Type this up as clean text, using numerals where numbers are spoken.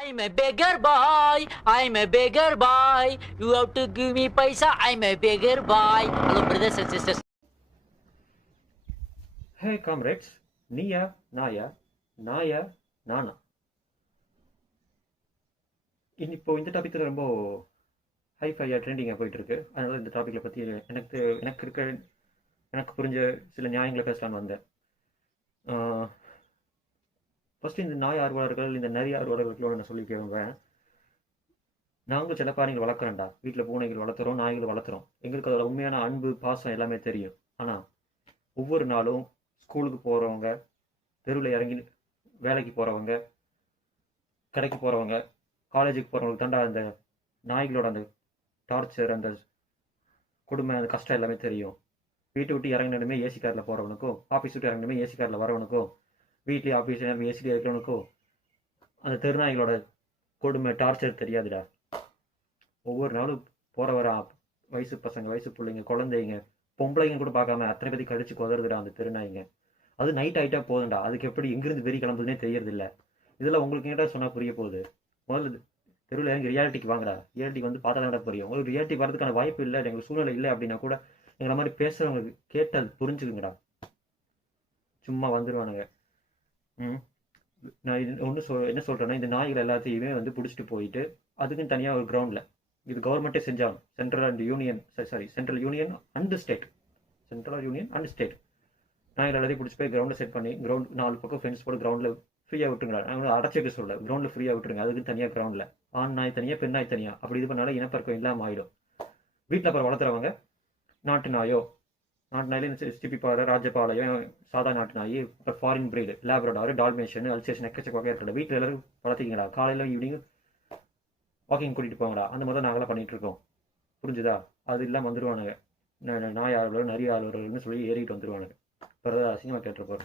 I'm a beggar boy. I'm a beggar boy. You have to give me paisa. I'm a beggar boy. Hello, brothers and sisters. Hey comrades, நீயா நாயா நாயா நானா? இப்போ இந்த topic ரொம்ப ஹைஃபையாக ட்ரெண்டிங்காக போயிட்டு இருக்கு. அதனால இந்த டாப்பிக்கை பற்றி எனக்கு புரிஞ்ச சில நியாயங்களை பேசலான்னு வந்தேன். ஃபர்ஸ்ட் இந்த நாய் ஆர்வலர்கள், இந்த நரி ஆர்வலர்களோட நான் சொல்லிக்கிறேன். நாங்களும் சில பிராணிகள் வளர்க்குறோம்டா. வீட்டில் பூனைகள் வளர்த்துறோம், நாய்கள் வளர்த்துறோம். எங்களுக்கு அதோட உண்மையான அன்பு, பாசம் எல்லாமே தெரியும். ஆனால் ஒவ்வொரு நாளும் ஸ்கூலுக்கு போகிறவங்க, தெருவில் இறங்கி வேலைக்கு போகிறவங்க, கடைக்கு போகிறவங்க, காலேஜுக்கு போகிறவங்களுக்கு தாண்டா அந்த நாய்களோட அந்த டார்ச்சர், அந்த கொடுமை, அந்த கஷ்டம் எல்லாமே தெரியும். வீட்டை விட்டு இறங்கினதுமே ஏசி காரில் போகிறவனுக்கும், ஆஃபீஸ் விட்டு இறங்கினதுமே ஏசி காரில் வரவனுக்கும், வீட்லேயே ஆஃபீஸ் ஏசிலேயே இருக்கிறவனுக்கும் அந்த தெருநாய்களோட கொடுமை, டார்ச்சர் தெரியாதுடா. ஒவ்வொரு நாளும் போகிற வர வயசு பசங்க, வயசு பிள்ளைங்க, குழந்தைங்க, பொம்பளைங்க கூட பார்க்காம அத்தனை பற்றி கழிச்சு குதறதுடா அந்த தெருநாய்ங்க. அது நைட் ஆகிட்டா போதும்டா, அதுக்கு எப்படி எங்கேருந்து வெறி கிளம்புதுன்னே தெரியறதில்ல. இதெல்லாம் உங்களுக்கு எங்கிட்ட சொன்னால் புரிய போகுது. முதல்ல தெருவில் இறங்கி ரியாலிட்டிக்கு வாங்கடா. ரியாலிட்டிக்கு வந்து பார்த்தா தான் புரியும். உங்களுக்கு ரியாலிட்டி வரதுக்கான வாய்ப்பு இல்லை, எங்களுக்கு சூழ்நிலை இல்லை அப்படின்னா கூட எங்களை மாதிரி பேசுகிறவங்களுக்கு கேட்டு அது புரிஞ்சுக்குங்கடா. சும்மா வந்துடுவானுங்க. நான் இது என்ன சொல்கிறேன்னா, இந்த நாய்கள் எல்லாத்தையுமே வந்து பிடிச்சிட்டு போயிட்டு அதுக்குன்னு தனியாக ஒரு கிரவுண்டில், இது கவர்மெண்ட்டே செஞ்சாலும், சென்ட்ரல் யூனியன் அண்ட் ஸ்டேட் நாய்கள் எல்லாத்தையும் பிடிச்சி போய் கிரவுண்டில் செட் பண்ணி, கிரவுண்ட் 4 பக்கம் ஃபென்ஸ் போட்டு கிரவுண்டில் ஃப்ரீயாக விட்டுருங்க. அவங்க அடைச்சிட்டு சொல்ல, கிரவுண்டில் ஃப்ரீயாக விட்டுருங்க. அதுக்குன்னு தனியாக கிரவுண்டில் ஆண் நாய் தனியாக, பெண் நாய் தனியாக. அப்படி இது பண்ணாலும் இனப்பெருக்கம் இல்லாமல் ஆகிடும். வீட்டில் அப்புறம் வளர்த்துறவங்க நாட்டு நாயில இந்த ஸ்டிப்பிப்பாறை, ராஜபாளையம், சாதா நாட்டு நாய், அப்புறம் foreign breed, Labrador, Dalmatian, Alsatian, எக்கச்சக்க வகை இருக்கல. வீட்டில் எல்லாரும் வளர்த்திங்களா? காலையில் ஈவினிங் வாக்கிங் கூட்டிகிட்டு போங்கடா. அந்த மாதிரி தான் நாங்களாம் பண்ணிகிட்டு இருக்கோம். புரிஞ்சுதா? அது இல்லாமல் வந்துடுவானுங்க நாய் ஆளுநர், நரி ஆளுநர்கள்னு சொல்லி ஏறிட்டு வந்துடுவானுங்க. பிறகு அசிங்கமாக கேட்டுருப்போம்.